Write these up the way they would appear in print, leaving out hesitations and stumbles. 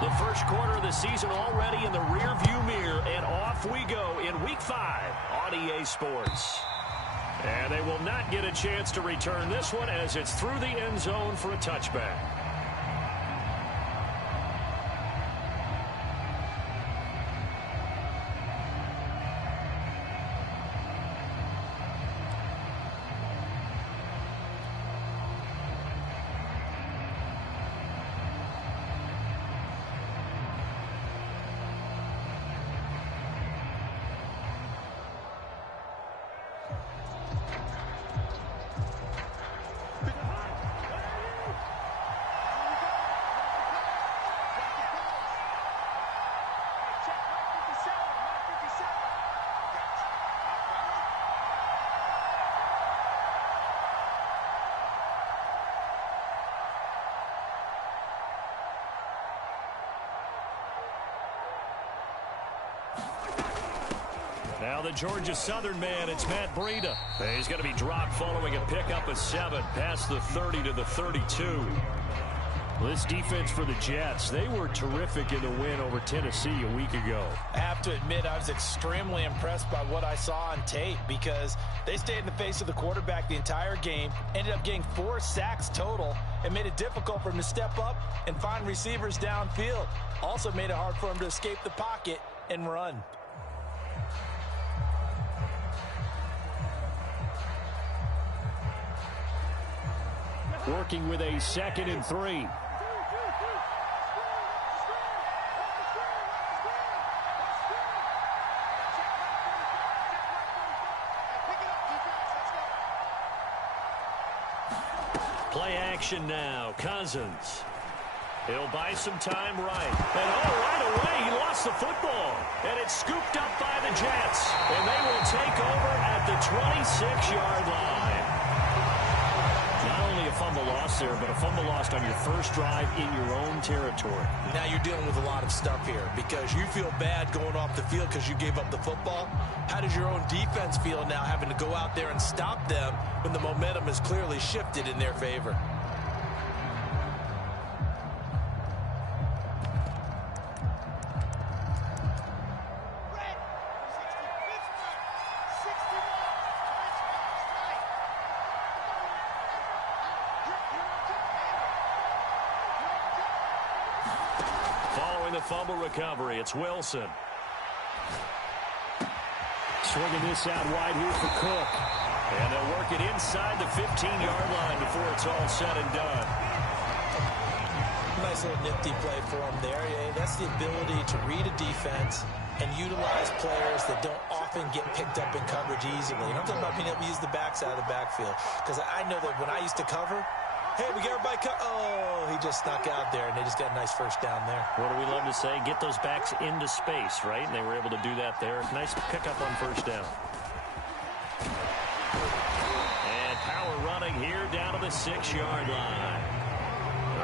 The first quarter of the season already in the rearview mirror, and off we go in Week 5 on EA Sports. And they will not get a chance to return this one as it's through the end zone for a touchback. Now the Georgia Southern man, it's Matt Breida. He's going to be dropped following a pickup of 7 past the 30 to the 32. This defense for the Jets, they were terrific in the win over Tennessee a week ago. I have to admit, I was extremely impressed by what I saw on tape because they stayed in the face of the quarterback the entire game, ended up getting 4 sacks total, and made it difficult for him to step up and find receivers downfield. Also made it hard for him to escape the pocket and run. Working with a 2nd and 3. Play action now. Cousins. He'll buy some time right. And right away, he lost the football. And it's scooped up by the Jets. And they will take over at the 26-yard line. Not only a fumble loss there, but a fumble lost on your first drive in your own territory. Now you're dealing with a lot of stuff here because you feel bad going off the field because you gave up the football. How does your own defense feel now having to go out there and stop them when the momentum is clearly shifted in their favor? The fumble recovery, it's Wilson. Swinging this out wide here for Cook. And they'll work it inside the 15-yard line before it's all said and done. Nice little nifty play for him there. That's the ability to read a defense and utilize players that don't often get picked up in coverage easily. And I'm talking about being able to use the backside of the backfield. Because I know that when I used to cover, hey, we got everybody oh, he just snuck out there, and they just got a nice first down there. What do we love to say? Get those backs into space, right? And they were able to do that there. Nice pickup on first down. And power running here down to the 6-yard line.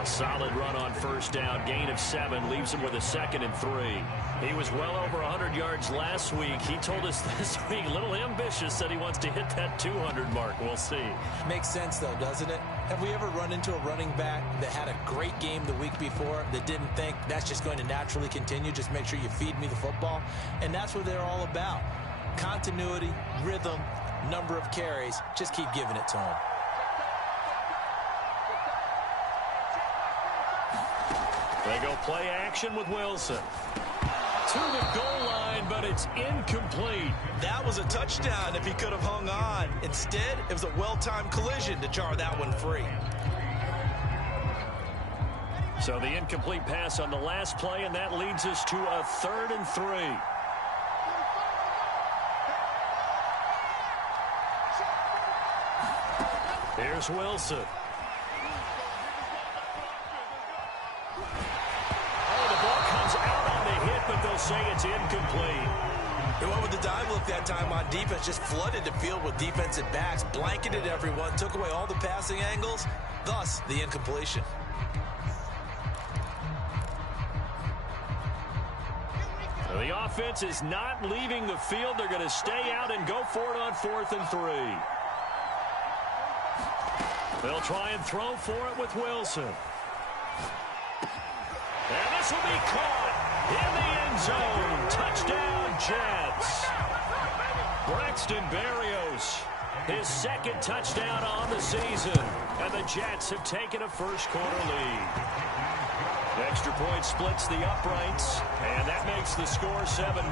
A solid run on first down. Gain of 7 leaves him with a 2nd and 3. He was well over 100 yards last week. He told us this week, a little ambitious, that he wants to hit that 200 mark. We'll see. Makes sense, though, doesn't it? Have we ever run into a running back that had a great game the week before that didn't think that's just going to naturally continue? Just make sure you feed me the football. And that's what they're all about. Continuity, rhythm, number of carries. Just keep giving it to him. They go play action with Wilson. To the goal line, but it's incomplete. That was a touchdown if he could have hung on. Instead, it was a well-timed collision to jar that one free. So the incomplete pass on the last play, and that leads us to a 3rd and 3. Here's Wilson. But they'll say it's incomplete. They went with the dive look that time on defense, just flooded the field with defensive backs, blanketed everyone, took away all the passing angles, thus the incompletion. So the offense is not leaving the field. They're going to stay out and go for it on 4th and 3. They'll try and throw for it with Wilson. And this will be caught in the end zone. Touchdown, Jets. Braxton Berrios, his second touchdown on the season. And the Jets have taken a first-quarter lead. Extra point splits the uprights, and that makes the score 7-0.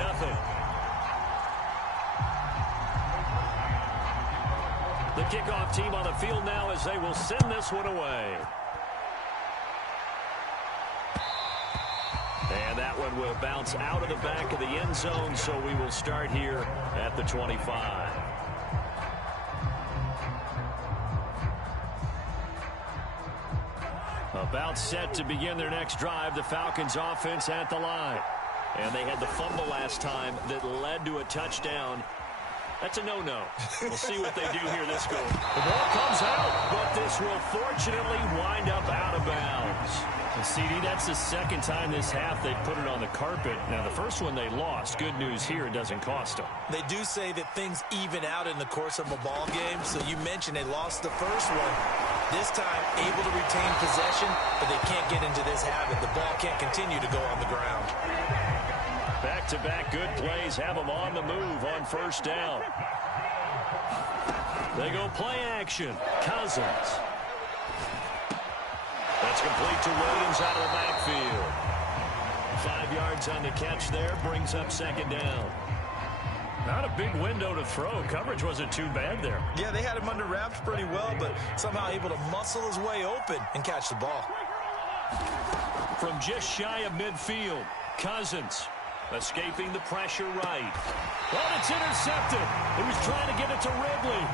The kickoff team on the field now as they will send this one away. And that one will bounce out of the back of the end zone, so we will start here at the 25. About set to begin their next drive, the Falcons offense at the line. And they had the fumble last time that led to a touchdown. That's a no-no. We'll see what they do here this go. The ball comes out, but this will fortunately wind up out of bounds. And CD, that's the second time this half they've put it on the carpet. Now, the first one they lost. Good news here, it doesn't cost them. They do say that things even out in the course of a ball game. So you mentioned they lost the first one. This time, able to retain possession, but they can't get into this habit. The ball can't continue to go on the ground. Back-to-back good plays have them on the move on first down. They go play action. Cousins. That's complete to Williams out of the backfield. 5 yards on the catch there, brings up second down. Not a big window to throw. Coverage wasn't too bad there. Yeah, they had him under wraps pretty well, but somehow able to muscle his way open and catch the ball. From just shy of midfield, Cousins escaping the pressure right. Oh, it's intercepted. He was trying to get it to Ridley.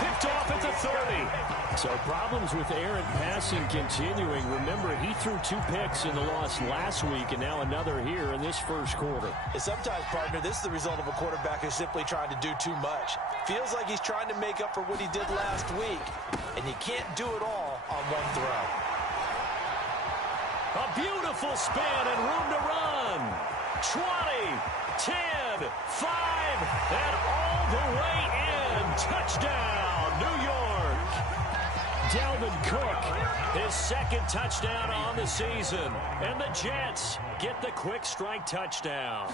Picked off at the 30. So problems with errant passing continuing. Remember, he threw 2 picks in the loss last week, and now another here in this first quarter. And sometimes, partner, this is the result of a quarterback who's simply trying to do too much. Feels like he's trying to make up for what he did last week, and you can't do it all on one throw. A beautiful spin and room to run. 20, 10, 5, and all the way in. Touchdown, New York. Dalvin Cook, his second touchdown on the season. And the Jets get the quick strike touchdown.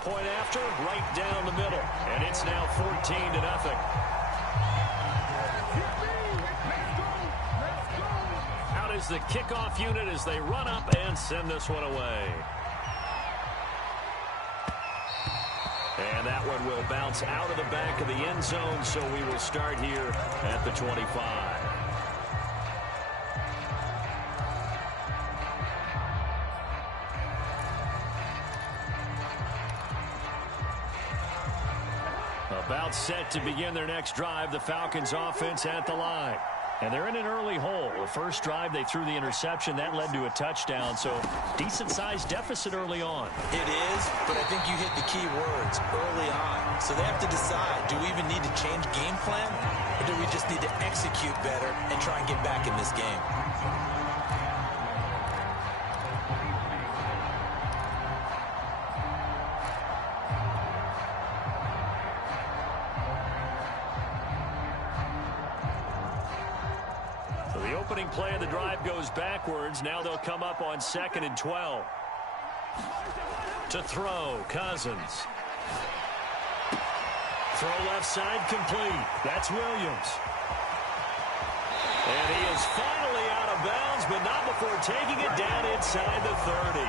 Point after, right down the middle. And it's now 14-0. Out is the kickoff unit as they run up and send this one away. And that one will bounce out of the back of the end zone, so we will start here at the 25. About set to begin their next drive, the Falcons offense at the line. And they're in an early hole. The first drive, they threw the interception. That led to a touchdown, so decent-sized deficit early on. It is, but I think you hit the key words early on. So they have to decide, do we even need to change game plan, or do we just need to execute better and try and get back in this game? Opening play of the drive goes backwards. Now they'll come up on 2nd and 12. To throw, Cousins. Throw left side complete. That's Williams. And he is finally out of bounds, but not before taking it down inside the 30.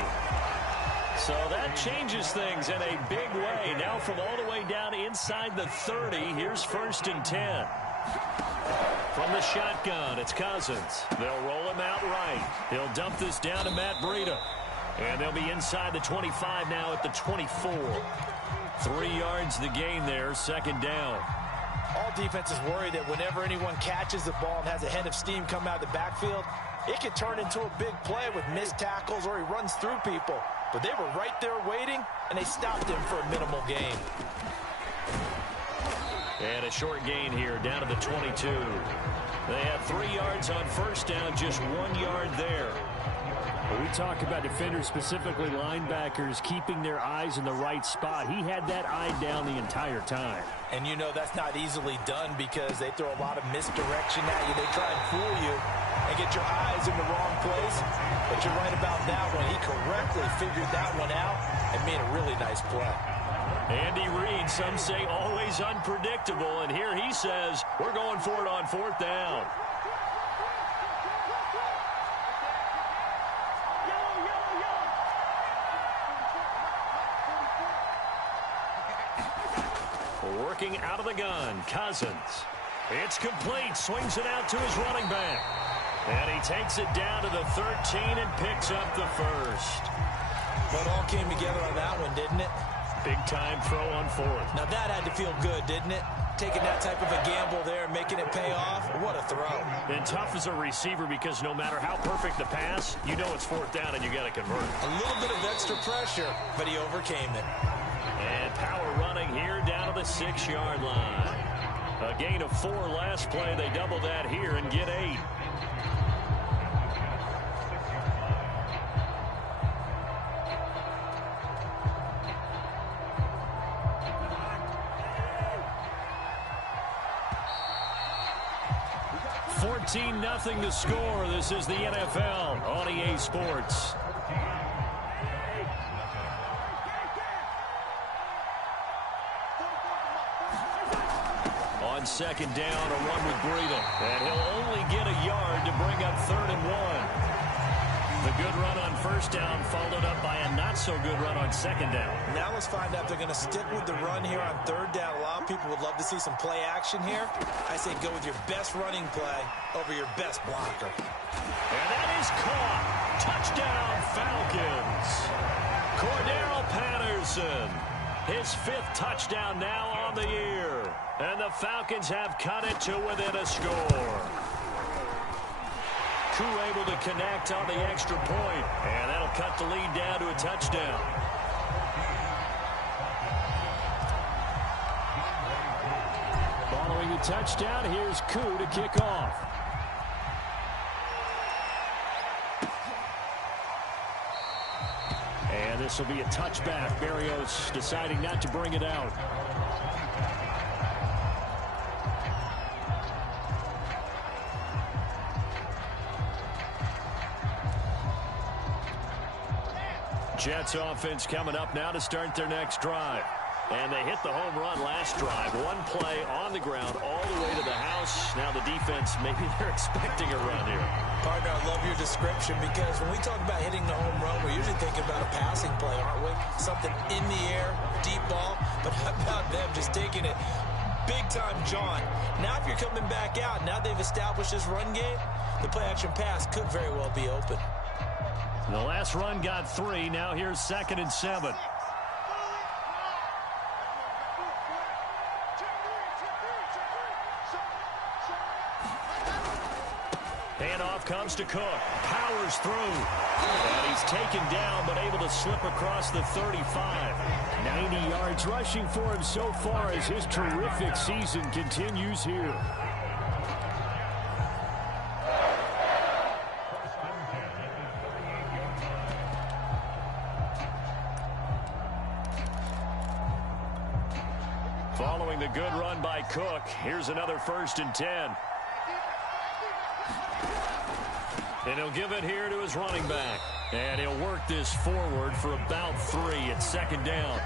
So that changes things in a big way. Now from all the way down inside the 30, here's 1st and 10. From the shotgun, it's Cousins. They'll roll him out right. He'll dump this down to Matt Breida. And they'll be inside the 25 now at the 24. 3 yards the gain there, 2nd down. All defenses worry that whenever anyone catches the ball and has a head of steam come out of the backfield, it can turn into a big play with missed tackles or he runs through people. But they were right there waiting, and they stopped him for a minimal gain. And a short gain here, down to the 22. They had 3 yards on first down, just 1 yard there. When we talk about defenders, specifically linebackers, keeping their eyes in the right spot, he had that eye down the entire time. And you know that's not easily done because they throw a lot of misdirection at you. They try and fool you. and get your eyes in the wrong place. But you're right about that one. He correctly figured that one out and made a really nice play. Andy Reid, some say always unpredictable, and here he says we're going for it on 4th down. Working out of the gun, Cousins. It's complete, swings it out to his running back. And he takes it down to the 13 and picks up the first. Well, it all came together on that one, didn't it? Big-time throw on 4th. Now that had to feel good, didn't it? Taking that type of a gamble there, making it pay off. What a throw. And tough as a receiver because no matter how perfect the pass, you know it's 4th down and you got to convert. A little bit of extra pressure, but he overcame it. And power running here down to the 6-yard line. A gain of 4 last play. They double that here and get 8. Nothing to score. This is the NFL on EA Sports. On 2nd down, a run with Breeden. And he'll only get a yard to bring up 3rd and 1. The good run on 1st down followed up by a not-so-good run on 2nd down. Now let's find out if they're going to stick with the run here on 3rd down. A lot of people would love to see some play action here. I say go with your best running play over your best blocker. And that is caught. Touchdown, Falcons. Cordero Patterson. His 5th touchdown now on the year. And the Falcons have cut it to within a score. Koo able to connect on the extra point, and that'll cut the lead down to a touchdown. Following the touchdown, here's Koo to kick off. And this will be a touchback. Berrios deciding not to bring it out. Jets offense coming up now to start their next drive. And they hit the home run last drive. One play on the ground all the way to the house. Now the defense, maybe they're expecting a run here. Partner, I love your description because when we talk about hitting the home run, we're usually thinking about a passing play, aren't we? Something in the air, deep ball. But how about them just taking it big time, John? Now if you're coming back out, now they've established this run game, the play-action pass could very well be open. The last run got 3. Now here's 2nd and 7. Handoff comes to Cook. Powers through. And he's taken down, but able to slip across the 35. 90 yards rushing for him so far as his terrific season continues here. Following the good run by Cook, here's another 1st and 10. And he'll give it here to his running back. And he'll work this forward for about 3 at 2nd down.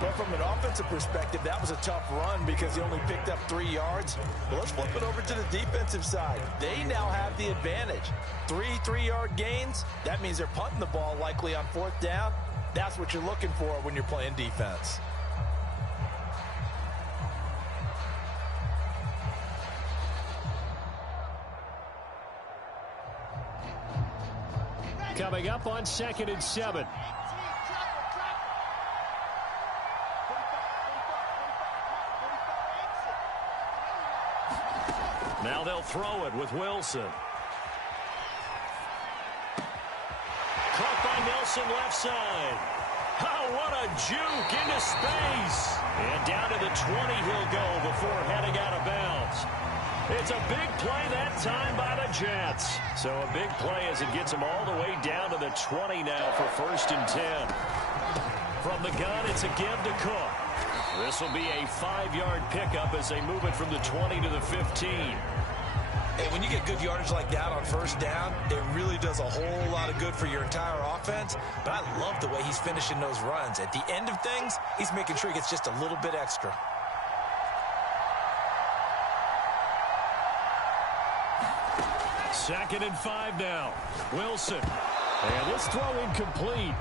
But from an offensive perspective, that was a tough run because he only picked up 3 yards. Well, let's flip it over to the defensive side. They now have the advantage. 3 3-yard gains. That means they're punting the ball likely on 4th down. That's what you're looking for when you're playing defense. Coming up on 2nd and 7. Now they'll throw it with Wilson. Caught by Nelson left side. Oh, what a juke into space. And down to the 20 he'll go before heading out of bounds. It's a big play that time by the Jets. So a big play as it gets them all the way down to the 20 now for 1st and 10. From the gun, it's a give to Cook. This will be a 5-yard pickup as they move it from the 20 to the 15. And when you get good yardage like that on first down, it really does a whole lot of good for your entire offense. But I love the way he's finishing those runs. At the end of things, he's making sure he gets just a little bit extra. Second and 5 now. Wilson. And this throw incomplete.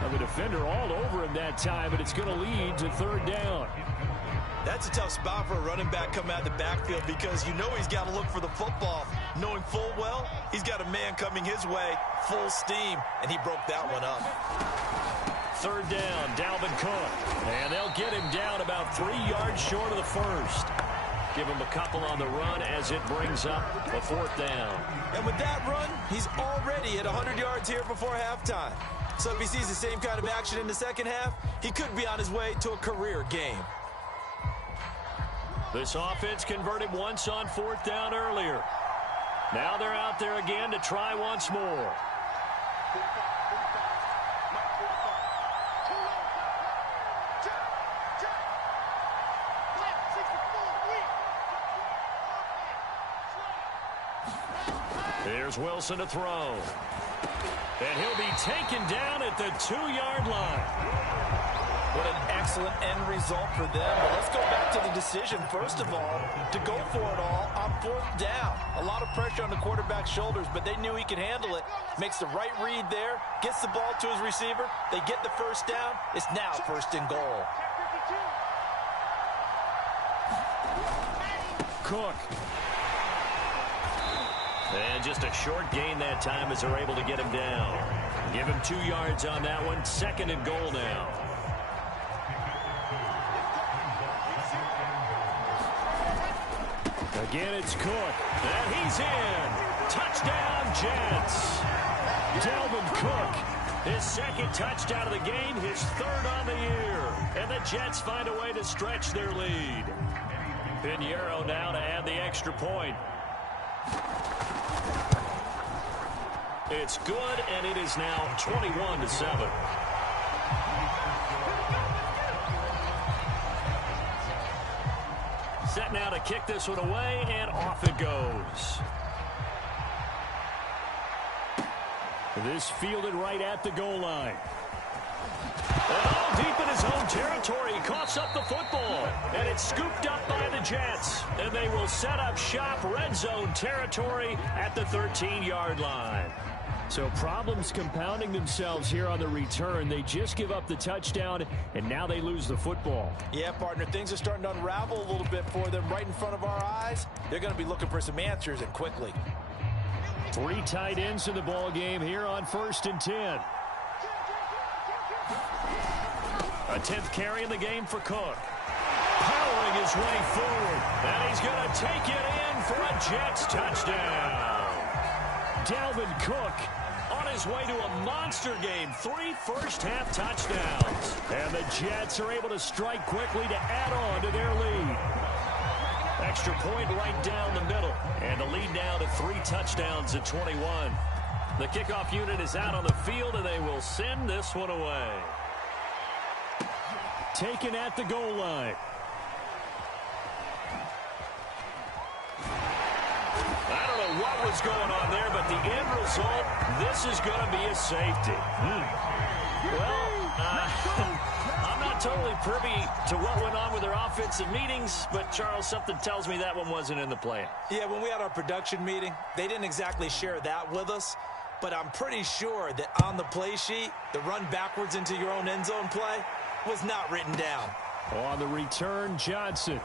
Now the defender all over him that time, but it's going to lead to third down. That's a tough spot for a running back coming out of the backfield because you know he's got to look for the football, knowing full well he's got a man coming his way, full steam, and he broke that one up. Third down, Dalvin Cook. And they'll get him down about 3 yards short of the first. Give him a couple on the run as it brings up a fourth down. And with that run, he's already at 100 yards here before halftime. So if he sees the same kind of action in the second half, he could be on his way to a career game. This offense converted once on fourth down earlier. Now they're out there again to try once more. Here's Wilson to throw. And he'll be taken down at the 2-yard line. What an excellent end result for them. But let's go back to the decision, first of all, to go for it all on fourth down. A lot of pressure on the quarterback's shoulders, but they knew he could handle it. Makes the right read there, gets the ball to his receiver. They get the first down. It's now first and goal. Cook. And just a short gain that time as they're able to get him down. Give him 2 yards on that one. Second and goal now. Again, it's Cook. And he's in. Touchdown, Jets. Dalvin Cook. His second touchdown of the game, his third on the year. And the Jets find a way to stretch their lead. Pinheiro now to add the extra point. It's good, and it is now 21-7. Set now to kick this one away, and off it goes. This fielded right at the goal line. And all deep in his own territory, he coughs up the football. And it's scooped up by the Jets. And they will set up shop, red zone territory at the 13-yard line. So problems compounding themselves here on the return. They just give up the touchdown, and now they lose the football. Yeah, partner, things are starting to unravel a little bit for them right in front of our eyes. They're going to be looking for some answers, and quickly. 3 tight ends in the ball game here on 1st and 10. A 10th carry in the game for Cook. Powering his way forward. And he's going to take it in for a Jets touchdown. Dalvin Cook on his way to a monster game. 3 first-half touchdowns. And the Jets are able to strike quickly to add on to their lead. Extra point right down the middle. And the lead now to 3 touchdowns at 21. The kickoff unit is out on the field, and they will send this one away. Taken at the goal line. I don't know what was going on there, but the end result, this is going to be a safety. Well, I'm not totally privy to what went on with their offensive meetings, but, Charles, something tells me that one wasn't in the plan. Yeah, when we had our production meeting, they didn't exactly share that with us, but I'm pretty sure that on the play sheet, the run backwards into your own end zone play was not written down. On the return, Johnson.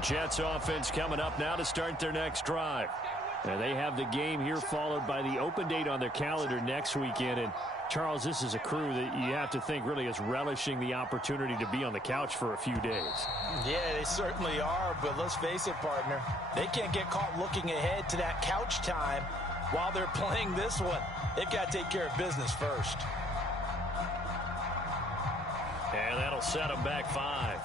Jets offense coming up now to start their next drive. And they have the game here followed by the open date on their calendar next weekend. And Charles, this is a crew that you have to think really is relishing the opportunity to be on the couch for a few days. Yeah, they certainly are, but let's face it, partner. They can't get caught looking ahead to that couch time while they're playing this one. They've got to take care of business first. And that'll set them back 5.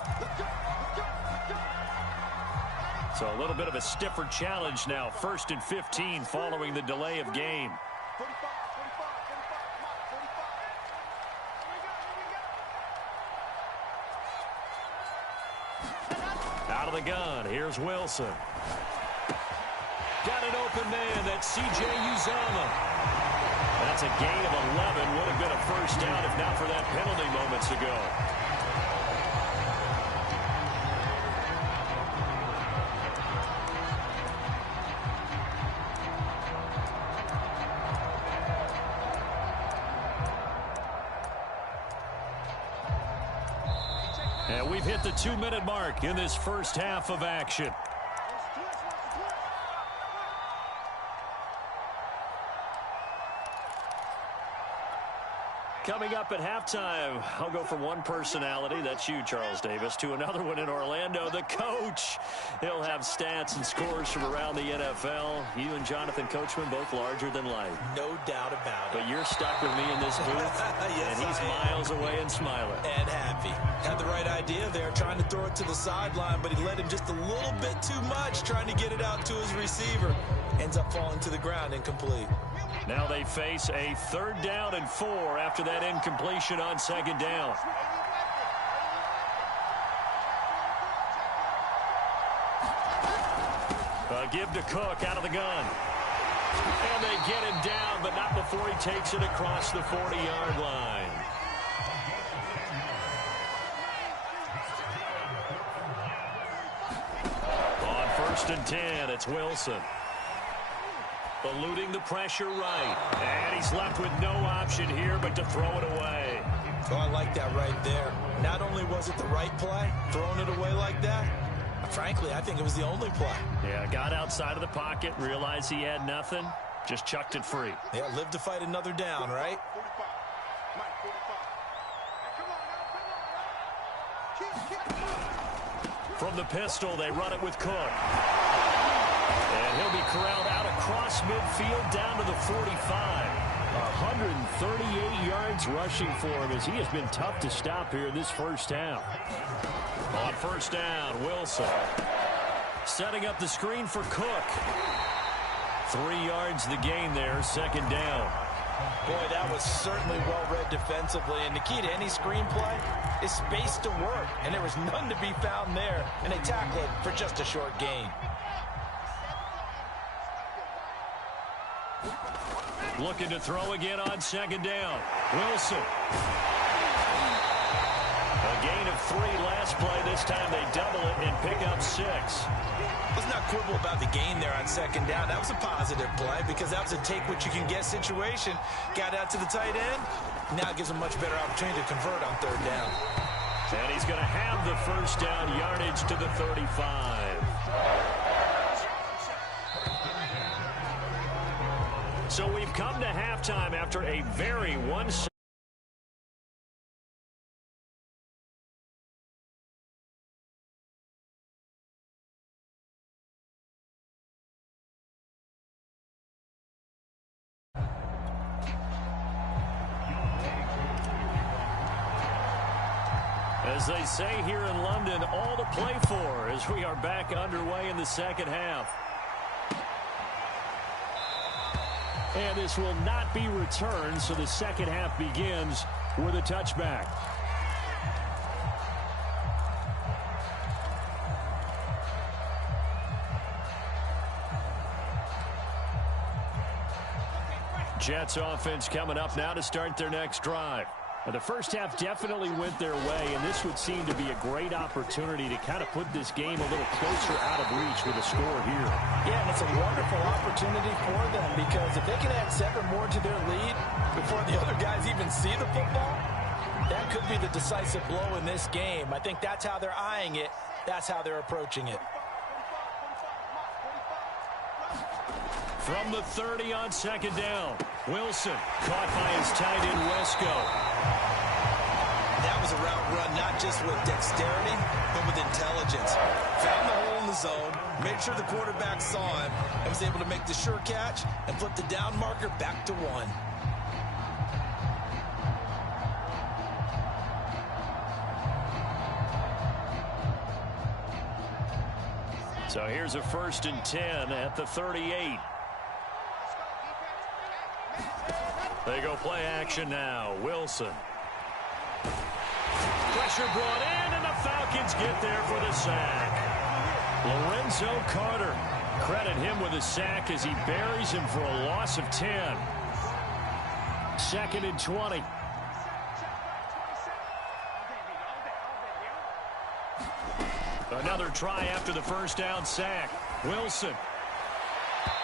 So a little bit of a stiffer challenge now. 1st and 15 following the delay of game. Out of the gun, here's Wilson. Got an open man, that's C.J. Uzomah. That's a gain of 11, would have been a first down if not for that penalty moments ago. And we've hit the 2-minute mark in this first half of action. Coming up at halftime, I'll go from one personality, that's you, Charles Davis, to another one in Orlando, the coach. He'll have stats and scores from around the NFL. You and Jonathan Coachman, both larger than life. No doubt about it. But you're stuck with me in this booth, yes, and he's miles away and smiling. And happy. Had the right idea there, trying to throw it to the sideline, but he let him just a little bit too much, trying to get it out to his receiver. Ends up falling to the ground, incomplete. Now they face a 3rd down and 4 after that incompletion on 2nd down. Give to Cook out of the gun. And they get him down, but not before he takes it across the 40-yard line. On 1st and 10, it's Wilson. Eluding the pressure right. And he's left with no option here but to throw it away. Oh, I like that right there. Not only was it the right play, throwing it away like that, frankly, I think it was the only play. Yeah, got outside of the pocket, realized he had nothing, just chucked it free. Yeah, live to fight another down, right? From the pistol, they run it with Cook. And he'll be corralled out across midfield down to the 45. 138 yards rushing for him as he has been tough to stop here in this first half. On 1st down, Wilson. Setting up the screen for Cook. 3 yards the gain there, 2nd down. Boy, that was certainly well-read defensively. And the key to any screenplay is space to work. And there was none to be found there. And they tackle it for just a short gain. Looking to throw again on 2nd down. Wilson. A gain of 3 last play. This time they double it and pick up 6. Let's not quibble about the gain there on 2nd down. That was a positive play because that was a take-what-you-can-get situation. Got out to the tight end. Now it gives him much better opportunity to convert on 3rd down. And he's going to have the 1st down yardage to the 35. So we've come to halftime after a very one-sided. As they say here in London, all to play for as we are back underway in the 2nd half. And this will not be returned, so the 2nd half begins with a touchback. Jets offense coming up now to start their next drive. Now, the first half definitely went their way, and this would seem to be a great opportunity to kind of put this game a little closer out of reach with a score here. Yeah, and it's a wonderful opportunity for them because if they can add 7 more to their lead before the other guys even see the football, that could be the decisive blow in this game. I think that's how they're eyeing it. That's how they're approaching it. From the 30 on second down. Wilson caught by his tight end, Wesco. That was a route run, not just with dexterity, but with intelligence. Found the hole in the zone, made sure the quarterback saw him, and was able to make the sure catch and flip the down marker back to 1. So here's a 1st and 10 at the 38. They go play action now. Wilson. Pressure brought in, and the Falcons get there for the sack. Lorenzo Carter. Credit him with a sack as he buries him for a loss of 10. 2nd and 20. Another try after the 1st down sack. Wilson.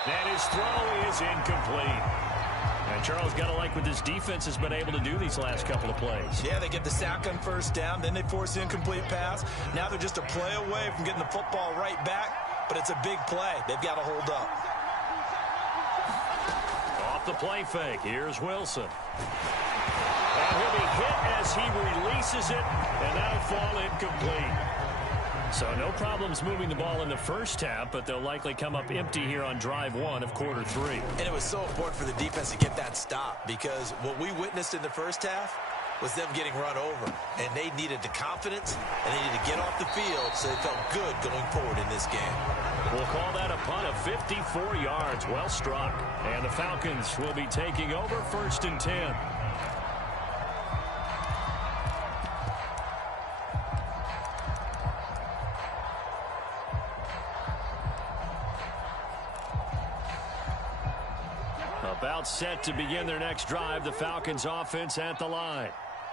And his throw is incomplete. And Charles, got to like what this defense has been able to do these last couple of plays. Yeah, they get the sack on 1st down, then they force the incomplete pass. Now they're just a play away from getting the football right back, but it's a big play. They've got to hold up. Off the play fake, here's Wilson. And he'll be hit as he releases it, and that'll fall incomplete. So no problems moving the ball in the 1st half, but they'll likely come up empty here on drive 1 of quarter 3. And it was so important for the defense to get that stop, because what we witnessed in the 1st half was them getting run over. And they needed the confidence, and they needed to get off the field so they felt good going forward in this game. We'll call that a punt of 54 yards. Well struck. And the Falcons will be taking over 1st and 10. About set to begin their next drive, the Falcons offense at the line.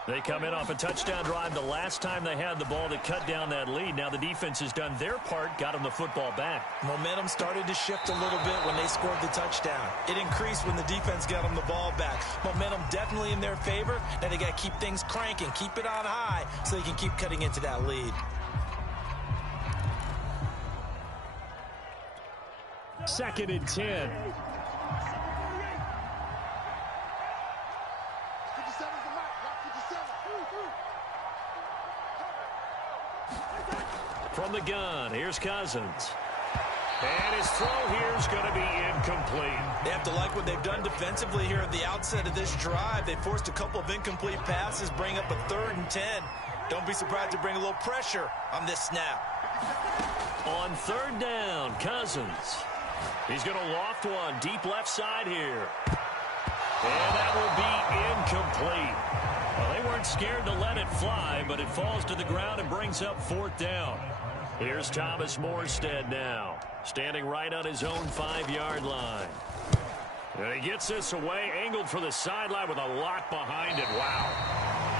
They come in off a touchdown drive the last time they had the ball to cut down that lead. Now the defense has done their part, got them the football back. Momentum started to shift a little bit when they scored the touchdown. It increased when the defense got them the ball back. Momentum definitely in their favor. Now they got to keep things cranking, keep it on high so they can keep cutting into that lead. Second and 10. From the gun, here's Cousins. And his throw here is going to be incomplete. They have to like what they've done defensively here at the outset of this drive. They forced a couple of incomplete passes, bring up a 3rd and 10. Don't be surprised to bring a little pressure on this snap. On 3rd down, Cousins. He's going to loft one deep left side here. And that will be incomplete. Well, they weren't scared to let it fly, but it falls to the ground and brings up 4th down. Here's Thomas Morstead now, standing right on his own 5-yard line. And he gets this away, angled for the sideline with a lot behind it. Wow.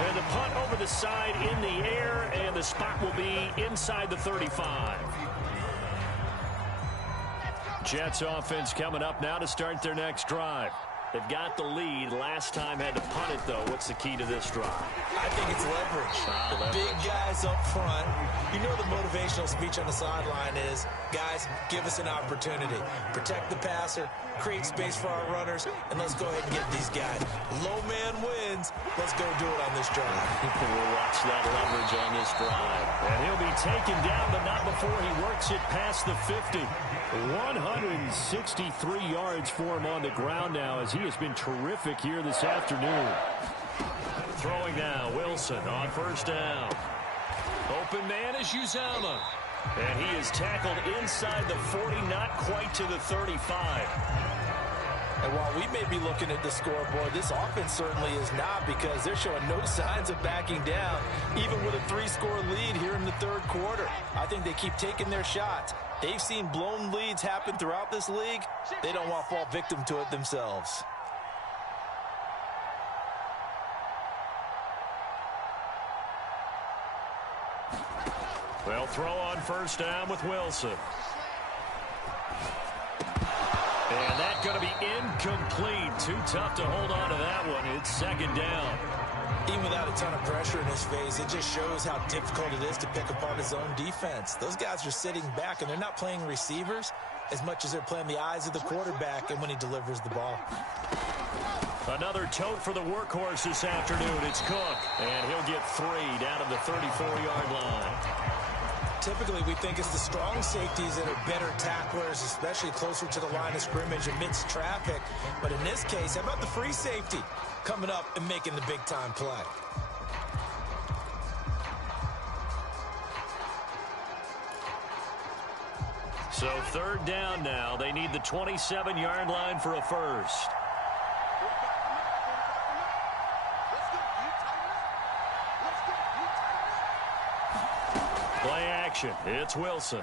And the punt over the side in the air, and the spot will be inside the 35. Jets offense coming up now to start their next drive. They've got the lead. Last time had to punt it, though. What's the key to this drive? I think it's leverage. The big guys up front. You know the motivational speech on the sideline is, guys, give us an opportunity. Protect the passer, create space for our runners, and let's go ahead and get these guys. Low man wins. Let's go do it on this drive. We'll watch that leverage on this drive. And he'll be taken down, but not before he works it past the 50. 163 yards for him on the ground now, as he has been terrific here this afternoon. Throwing now, Wilson on 1st down. Open man is Uzama. And he is tackled inside the 40, not quite to the 35. And while we may be looking at the scoreboard, this offense certainly is not, because they're showing no signs of backing down, even with a 3-score lead here in the 3rd quarter. I think they keep taking their shots. They've seen blown leads happen throughout this league. They don't want to fall victim to it themselves. They'll throw on 1st down with Wilson. And that's going to be incomplete. Too tough to hold on to that one. It's second down. Even without a ton of pressure in his face, it just shows how difficult it is to pick apart his own defense. Those guys are sitting back, and they're not playing receivers as much as they're playing the eyes of the quarterback and when he delivers the ball. Another tote for the workhorse this afternoon. It's Cook, and he'll get 3 down to the 34-yard line. Typically, we think it's the strong safeties that are better tacklers, especially closer to the line of scrimmage amidst traffic. But in this case, how about the free safety coming up and making the big-time play? So third down now. They need the 27-yard line for a first. Play action. It's Wilson.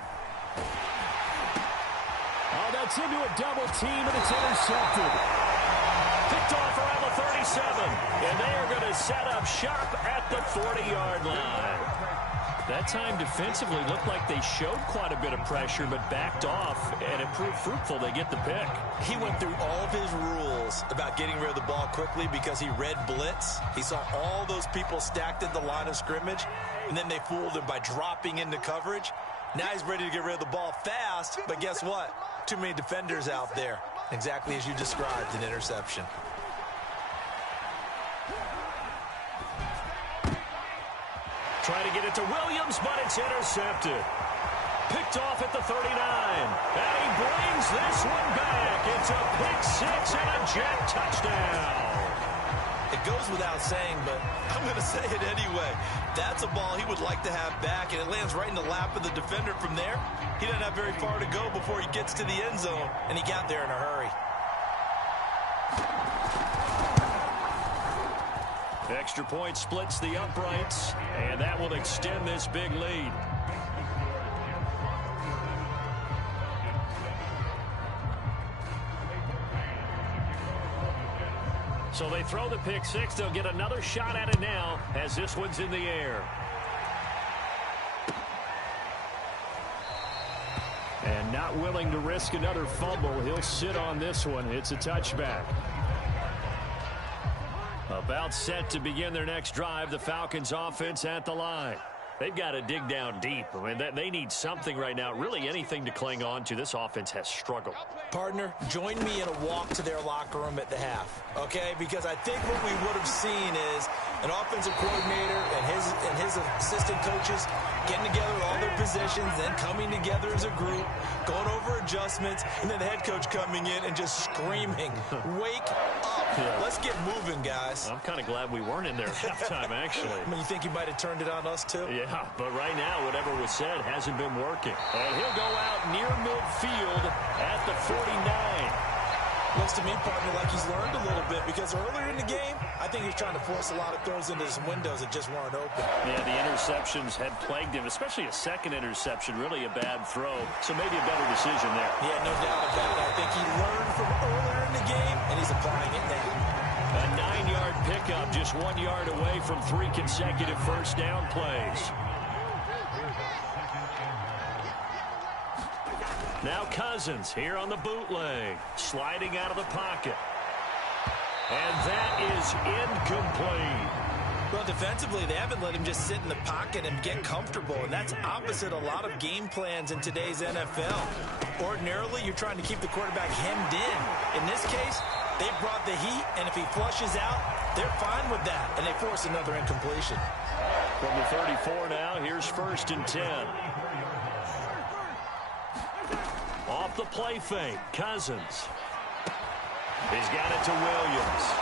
Oh, that's into a double team, and it's intercepted. Picked off around the 37, and they are going to set up shop at the 40-yard line. That time defensively looked like they showed quite a bit of pressure, but backed off, and it proved fruitful. They get the pick. He went through all of his rules about getting rid of the ball quickly because he read blitz. He saw all those people stacked at the line of scrimmage, and then they fooled him by dropping into coverage. Now he's ready to get rid of the ball fast, but guess what? Too many defenders out there. Exactly as you described, an interception. Trying to get it to Williams, but it's intercepted. Picked off at the 39. And he brings this one back. It's a pick six and a jet touchdown. It goes without saying, but I'm going to say it anyway. That's a ball he would like to have back, and it lands right in the lap of the defender from there. He doesn't have very far to go before he gets to the end zone, and he got there in a hurry. Extra point splits the uprights, and that will extend this big lead. So they throw the pick six. They'll get another shot at it now as this one's in the air. And not willing to risk another fumble. He'll sit on this one. It's a touchback. About set to begin their next drive, the Falcons offense at the line. They've got to dig down deep. I mean, they need something right now, really anything to cling on to. This offense has struggled. Partner, join me in a walk to their locker room at the half, okay? Because I think what we would have seen is an offensive coordinator and his assistant coaches getting together with all their positions, then coming together as a group, going over adjustments, and then the head coach coming in and just screaming, wake up. Yeah. Let's get moving, guys. I'm kind of glad we weren't in there at halftime, actually. I mean, you think he might have turned it on us, too? Yeah, but right now, whatever was said hasn't been working. And he'll go out near midfield at the 49. Looks to me, partner, like he's learned a little bit, because earlier in the game, I think he was trying to force a lot of throws into some windows that just weren't open. Yeah, the interceptions had plagued him, especially a second interception, really a bad throw. So maybe a better decision there. Yeah, no doubt about it. I think he learned from earlier in the game, and he's applying it now. A 9-yard pickup, just 1 yard away from 3 consecutive first down plays. Now Cousins here on the bootleg, sliding out of the pocket. And that is incomplete. Well, defensively, they haven't let him just sit in the pocket and get comfortable, and that's opposite a lot of game plans in today's NFL. Ordinarily, you're trying to keep the quarterback hemmed in. In this case, they brought the heat, and if he flushes out, they're fine with that, and they force another incompletion. From the 34 now, here's 1st and 10. Off the play fake, Cousins. He's got it to Williams.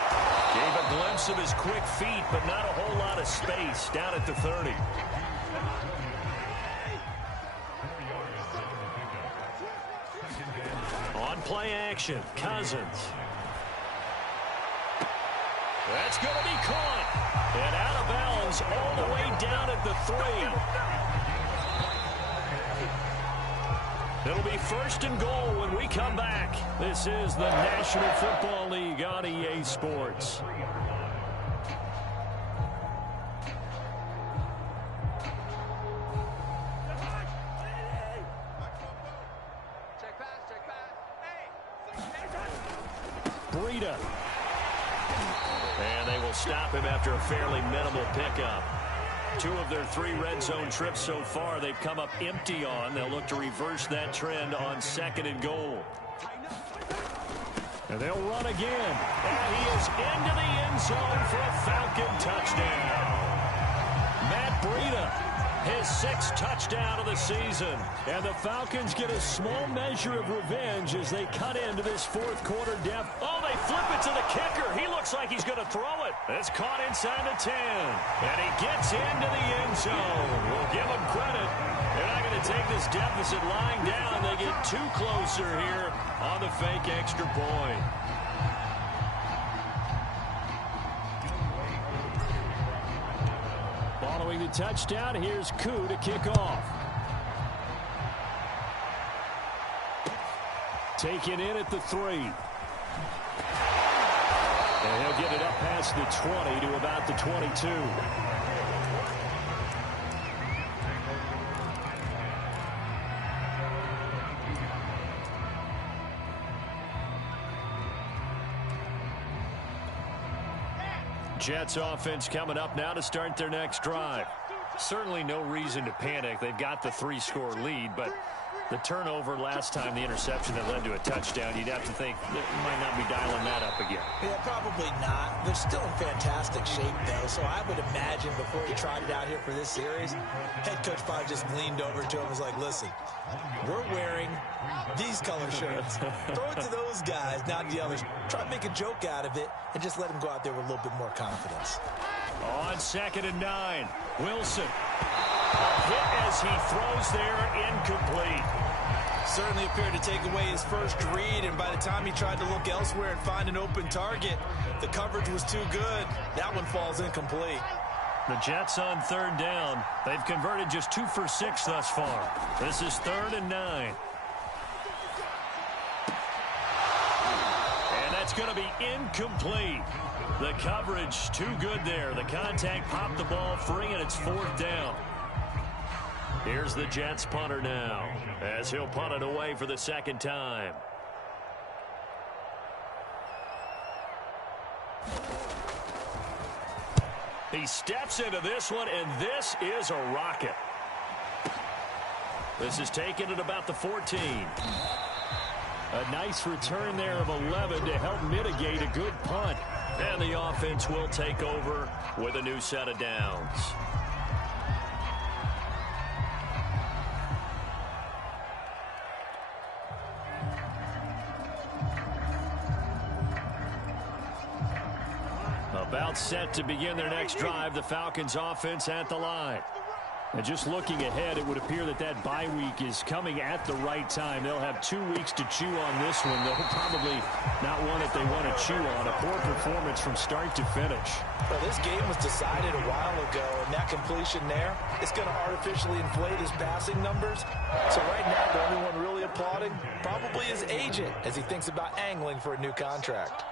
Gave a glimpse of his quick feet, but not a whole lot of space down at the 30. On play action, Cousins. That's going to be caught. And out of bounds all the way down at the 3. It'll be 1st and goal when we come back. This is the National Football League on EA Sports. Breida. And they will stop him after a fairly minimal pickup. 2 of their 3 red zone trips so far they've come up empty on. They'll look to reverse that trend on 2nd and goal. And they'll run again. And he is into the end zone for a Falcon touchdown. Matt Breida, his 6th touchdown of the season. And the Falcons get a small measure of revenge as they cut into this 4th quarter depth. Oh, they flip it to the kicker. He looks like he's going to throw it. It's caught inside the 10. And he gets into the end zone. We'll give him credit. They're not going to take this deficit lying down. They get 2 closer here on the fake extra point. Following the touchdown, here's Koo to kick off. Taken in at the 3. And he'll get it up past the 20 to about the 22. Jets offense coming up now to start their next drive. Certainly no reason to panic. They've got the 3-score lead, but the turnover last time, the interception that led to a touchdown, you'd have to think that you might not be dialing that up again. Yeah, probably not. They're still in fantastic shape, though, so I would imagine before he tried it out here for this series, head coach probably just leaned over to him and was like, listen, we're wearing these color shirts. Throw it to those guys, not the others. Try to make a joke out of it and just let them go out there with a little bit more confidence. On 2nd and 9, Wilson. A hit as he throws there, incomplete. Certainly appeared to take away his first read, and by the time he tried to look elsewhere and find an open target, the coverage was too good. That one falls incomplete. The Jets on 3rd down. They've converted just 2 for 6 thus far. This is 3rd and 9. And that's going to be incomplete. The coverage too good there. The contact popped the ball free, and it's 4th down. Here's the Jets punter now as he'll punt it away for the 2nd time. He steps into this one, and this is a rocket. This is taken at about the 14. A nice return there of 11 to help mitigate a good punt. And the offense will take over with a new set of downs. About set to begin their next drive, the Falcons offense at the line. And just looking ahead, it would appear that that bye week is coming at the right time. They'll have 2 weeks to chew on this one. They'll probably not one that they want to chew on. A poor performance from start to finish. Well, this game was decided a while ago, and that completion there is going to artificially inflate his passing numbers. So right now, the only one really applauding probably his agent as he thinks about angling for a new contract.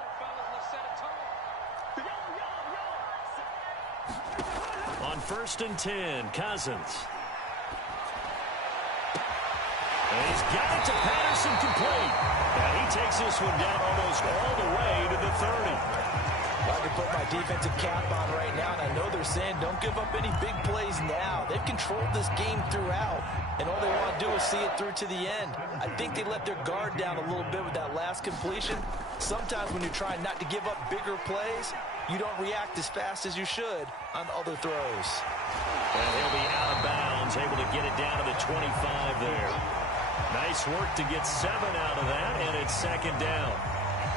On 1st and 10, Cousins. And he's got it to Patterson, complete. And he takes this one down almost all the way to the 30. I can put my defensive cap on right now, and I know they're saying don't give up any big plays now. They've controlled this game throughout, and all they want to do is see it through to the end. I think they let their guard down a little bit with that last completion. Sometimes when you're trying not to give up bigger plays, you don't react as fast as you should on other throws. And he'll be out of bounds, able to get it down to the 25 there. Nice work to get 7 out of that, and it's 2nd down.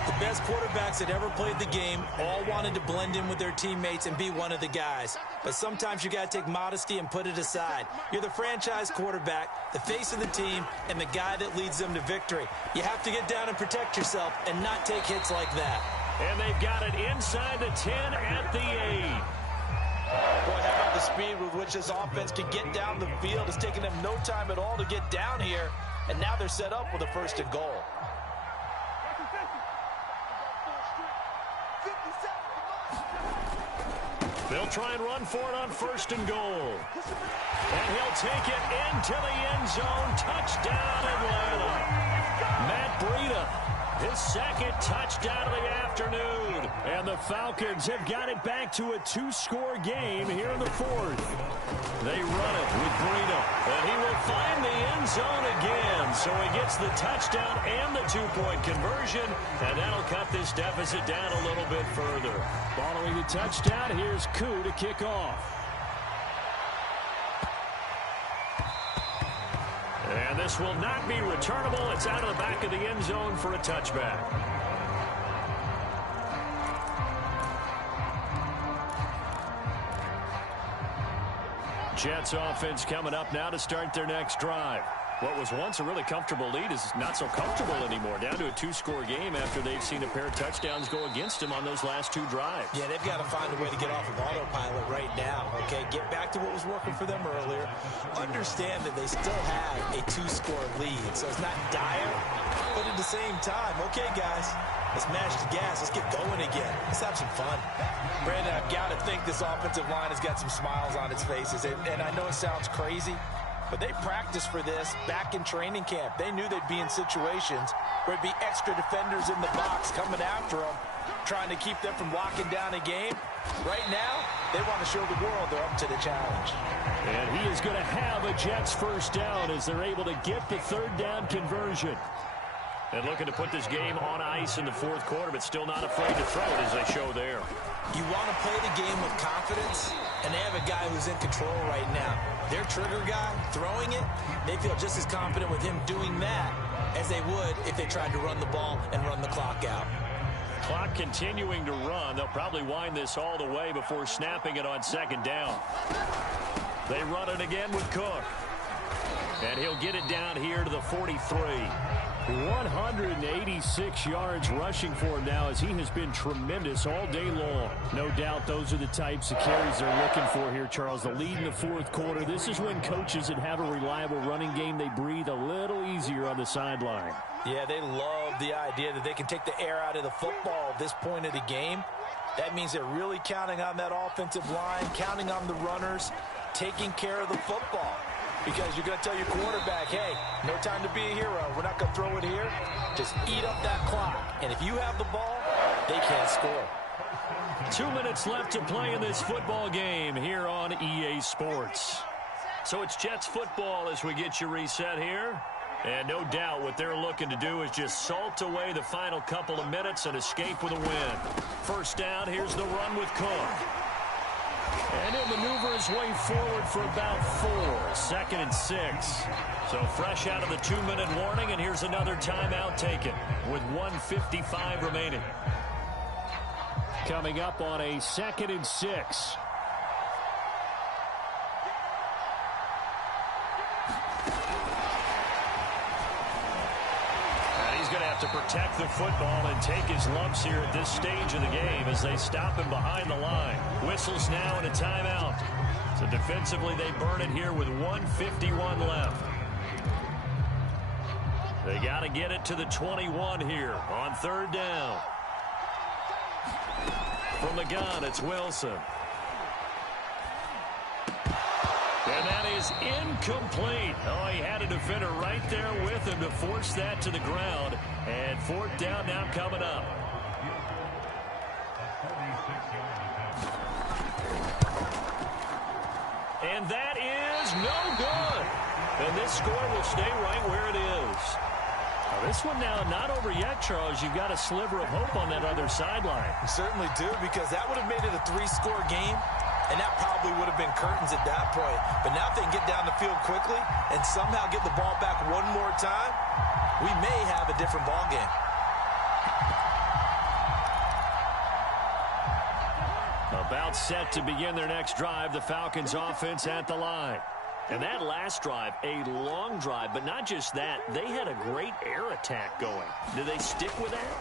The best quarterbacks that ever played the game all wanted to blend in with their teammates and be one of the guys. But sometimes you got to take modesty and put it aside. You're the franchise quarterback, the face of the team, and the guy that leads them to victory. You have to get down and protect yourself and not take hits like that. And they've got it inside the 10 at the 8. Boy, how about the speed with which this offense can get down the field? It's taken them no time at all to get down here, and now they're set up with a 1st and goal. They'll try and run for it on 1st and goal. And he'll take it into the end zone. Touchdown, Atlanta. Matt Breida, his second touchdown of the afternoon. And the Falcons have got it back to a 2-score game here in the fourth. They run it with Breida, and he will find the end zone again. So he gets the touchdown and the 2-point conversion, and that'll cut this deficit down a little bit further. Following the touchdown, here's Koo to kick off. And this will not be returnable. It's out of the back of the end zone for a touchback. Jets offense coming up now to start their next drive. What was once a really comfortable lead is not so comfortable anymore. Down to a 2-score game after they've seen a pair of touchdowns go against them on those last 2 drives. Yeah, they've got to find a way to get off of autopilot right now, okay? Get back to what was working for them earlier. Understand that they still have a 2-score lead, so it's not dire, but at the same time, okay, guys, let's mash the gas. Let's get going again. Let's have some fun. Brandon, I've got to think this offensive line has got some smiles on its faces, and I know it sounds crazy, but they practiced for this back in training camp. They knew they'd be in situations where it'd be extra defenders in the box coming after them, trying to keep them from locking down a game. Right now, they want to show the world they're up to the challenge. And he is going to have a Jets first down as they're able to get the 3rd down conversion. And looking to put this game on ice in the 4th quarter, but still not afraid to throw it as they show there. You want to play the game with confidence, and they have a guy who's in control right now. Their trigger guy, throwing it, they feel just as confident with him doing that as they would if they tried to run the ball and run the clock out. Clock continuing to run. They'll probably wind this all the way before snapping it on 2nd down. They run it again with Cook. And he'll get it down here to the 43. 186 yards rushing for him now as he has been tremendous all day long. No doubt those are the types of carries they're looking for here, Charles. The lead in the 4th quarter. This is when coaches that have a reliable running game, they breathe a little easier on the sideline. Yeah, they love the idea that they can take the air out of the football at this point of the game. That means they're really counting on that offensive line, counting on the runners, taking care of the football. Because you're going to tell your quarterback, hey, no time to be a hero. We're not going to throw it here. Just eat up that clock. And if you have the ball, they can't score. 2 minutes left to play in this football game here on EA Sports. So it's Jets football as we get you reset here. And no doubt what they're looking to do is just salt away the final couple of minutes and escape with a win. First down, here's the run with Cook. And he'll maneuver his way forward for about 4. 2nd and 6. So fresh out of the 2-minute warning, and here's another timeout taken with 1:55 remaining. Coming up on a 2nd and 6. To protect the football and take his lumps here at this stage of the game as they stop him behind the line. Whistles now and a timeout. So defensively they burn it here with 1:51 left. They got to get it to the 21 here on 3rd down. From the gun, it's Wilson. And that is incomplete. Oh, he had a defender right there with him to force that to the ground. And 4th down now coming up. And that is no good. And this score will stay right where it is. Now, this one now not over yet, Charles. You've got a sliver of hope on that other sideline. You certainly do, because that would have made it a 3-score game. And that probably would have been curtains at that point. But now if they can get down the field quickly and somehow get the ball back one more time, we may have a different ball game. About set to begin their next drive, the Falcons offense at the line. And that last drive, a long drive, but not just that, they had a great air attack going. Do they stick with that?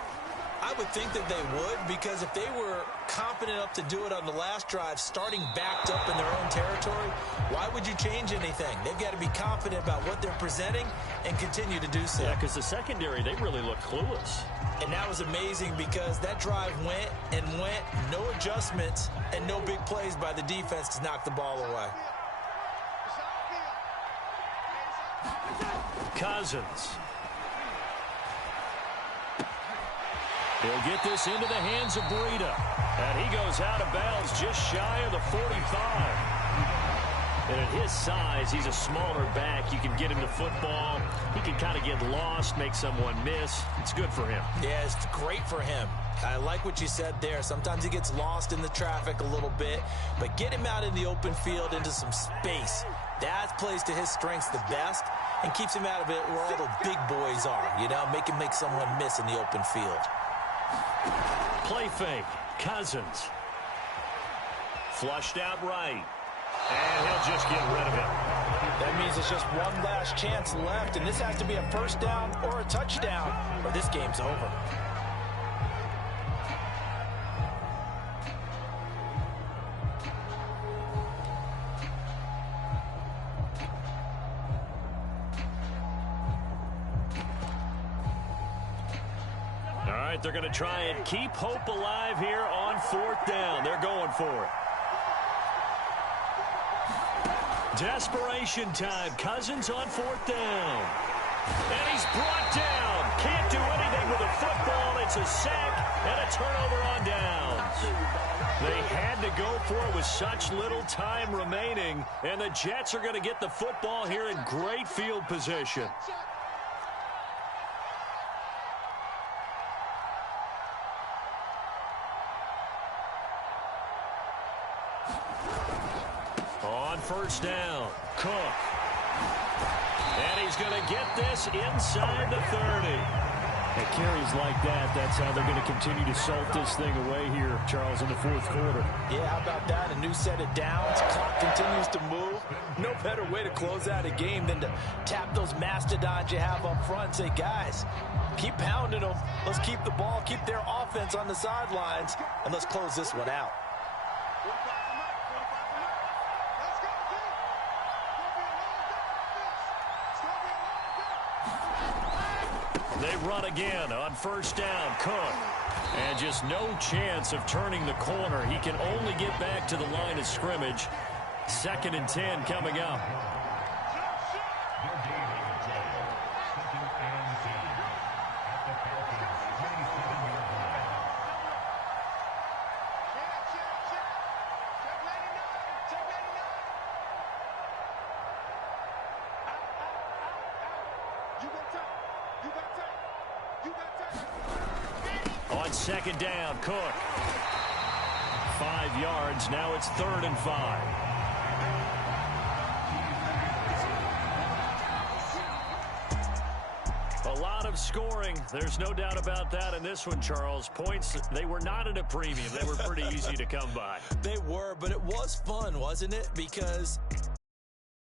I would think that they would, because if they were confident enough to do it on the last drive, starting backed up in their own territory, why would you change anything? They've got to be confident about what they're presenting and continue to do so. Yeah, because the secondary, they really look clueless. And that was amazing because that drive went and went, no adjustments and no big plays by the defense to knock the ball away. Cousins. He'll get this into the hands of Breida. And he goes out of bounds just shy of the 45. And at his size, he's a smaller back. You can get him the football. He can kind of get lost, make someone miss. It's good for him. Yeah, it's great for him. I like what you said there. Sometimes he gets lost in the traffic a little bit, but get him out in the open field into some space. That plays to his strengths the best and keeps him out of it where all the big boys are, you know, make him make someone miss in the open field. Play fake. Cousins. Flushed out right. And he'll just get rid of it. That means it's just one last chance left, and this has to be a first down or a touchdown, or this game's over. All right, they're going to try and keep hope alive here on 4th down. They're going for it. Desperation time. Cousins on 4th down. And he's brought down. Can't do anything with a football. It's a sack and a turnover on downs. They had to go for it with such little time remaining. And the Jets are going to get the football here in great field position. On 1st down, Cook. And he's going to get this inside the 30. At carries like that, that's how they're going to continue to salt this thing away here, Charles, in the 4th quarter. Yeah, how about that? A new set of downs. Clock continues to move. No better way to close out a game than to tap those mastodons you have up front and say, guys, keep pounding them. Let's keep the ball, keep their offense on the sidelines, and let's close this one out. They run again on 1st down. Cook. And just no chance of turning the corner. He can only get back to the line of scrimmage. 2nd and 10 coming up. On 2nd down, Cook. 5 yards. Now it's 3rd and 5. A lot of scoring. There's no doubt about that in this one, Charles. Points, they were not at a premium. They were pretty easy to come by. They were, but it was fun, wasn't it? Because